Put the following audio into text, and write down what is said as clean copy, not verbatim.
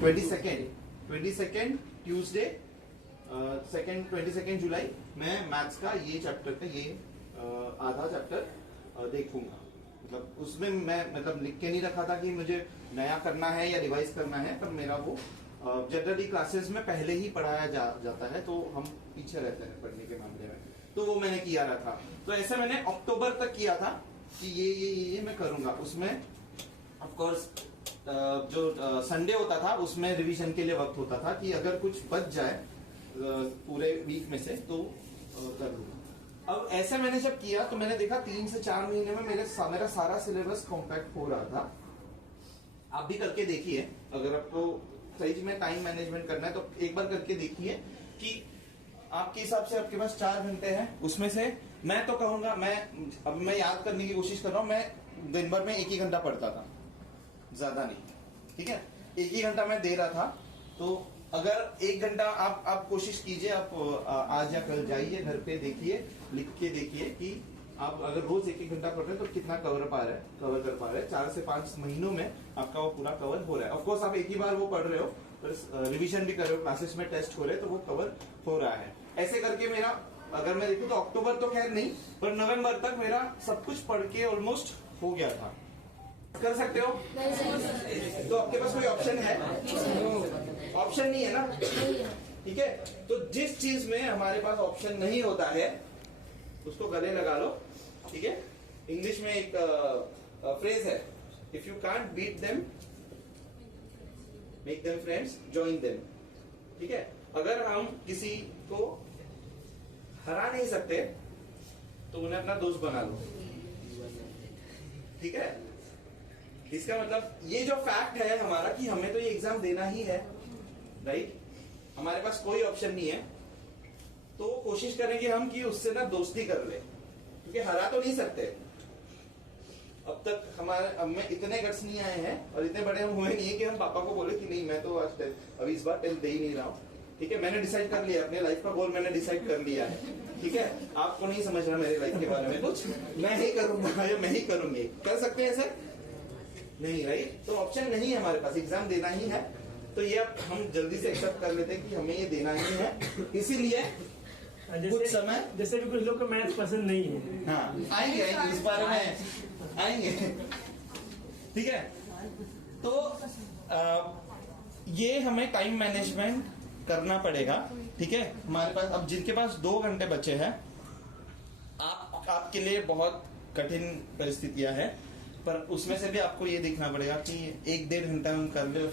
22 Tuesday 22 जुलाई मैं maths का ये चैप्टर का ये आधा चैप्टर देखूंगा। मतलब उसमें मैं मतलब लिख के नहीं रखा था कि मुझे नया करना है या रिवाइज करना है, पर मेरा वो जनरली क्लासेस में पहले ही पढ़ाया जाता है, तो हम पीछे रहते हैं पढ़ने के मामले में, तो वो मैंने किया रहा था। तो ऐसे मैंने अक्टूबर तक किया था कि ये मैं करूंगा। उसमें ऑफ कोर्स जो संडे होता था उसमें रिवीजन के लिए वक्त होता था कि अगर कुछ बच जाए पूरे वीक में से तो कर लूंगा। अब ऐसे मैंने जब किया तो मैंने देखा 3 से 4 महीने में मेरा सारा सिलेबस कॉम्पैक्ट हो रहा था। आप भी करके देखिए, अगर आपको सही में टाइम मैनेजमेंट करना है तो एक बार करके देखिए कि आपके हिसाब से आपके पास 4 घंटे हैं, उसमें से मैं तो कहूंगा मैं याद करने की कोशिश कर रहा हूं, मैं दिन भर में 1 ही घंटा पढ़ता था, ज्यादा नहीं, ठीक है। 1 ही घंटा मैं दे रहा था। तो अगर 1 घंटा आप कोशिश कीजिए, आप आज या कल जाइए घर पे, देखिए, लिख के देखिए कि आप अगर रोज 1 घंटा पढ़ रहे हैं तो कितना कवर कर पा रहे हैं। 4 से 5 महीनों में आपका वो पूरा कवर हो रहा है। ऑफ कोर्स आप एक ही बार वो पढ़ रहे हो, पर रिवीजन भी कर रहे हो, क्लासेस में टेस्ट हो रहे हैं, तो वो कवर हो रहा है। ऐसे करके मेरा अगर मैं देखूं तो अक्टूबर तो खैर नहीं, पर नवंबर तक मेरा सब कुछ पढ़ के ऑलमोस्ट हो गया था। कर सकते हो? तो आपके पास कोई ऑप्शन है? ऑप्शन नहीं है ना, ठीक है। तो जिस चीज में हमारे पास ऑप्शन नहीं होता है उसको गले लगा लो, ठीक है। इंग्लिश में एक फ्रेज है, if you can't beat them make them friends, join them, ठीक है। अगर हम किसी को हरा नहीं सकते तो उन्हें अपना दोस्त बना लो, ठीक है। इसका मतलब ये जो फैक्ट है हमारा कि हमें तो ये एग्जाम देना ही है, राइट, हमारे पास कोई ऑप्शन नहीं है, तो कोशिश करेंगे हम कि उससे ना दोस्ती कर ले, क्योंकि हरा तो नहीं सकते। अब तक अब में इतने गट्स नहीं आए हैं और इतने बड़े हम हुए नहीं है कि हम पापा को बोले कि नहीं मैं तो आज अभी इस बार टेस्ट दे ही नहीं रहा हूँ, ठीक है। मैंने डिसाइड कर लिया, अपने लाइफ का गोल मैंने डिसाइड कर लिया है, ठीक है। आपको नहीं समझ रहा मेरे लाइफ के बारे में कुछ, मैं ही करूंगा या मैं ही करूंगी। कर सकते हैं ऐसे? नहीं, राइट। तो ऑप्शन नहीं है हमारे पास, एग्जाम देना ही है। तो ये अब हम जल्दी से एक्सेप्ट कर लेते हैं कि हमें ये देना ही है, इसीलिए कुछ समय, जैसे भी कुछ लोग को मैथ पसंद नहीं है, हाँ आएंगे इस बारे में आएंगे, ठीक है। तो ये हमें टाइम मैनेजमेंट करना पड़ेगा, ठीक है। हमारे पास अब जिनके पास 2 घंटे बचे हैं, आपके लिए बहुत कठिन परिस्थितियां हैं, पर उसमें से भी आपको ये देखना पड़ेगा कि 1-1.5 घंटा हम कर ले,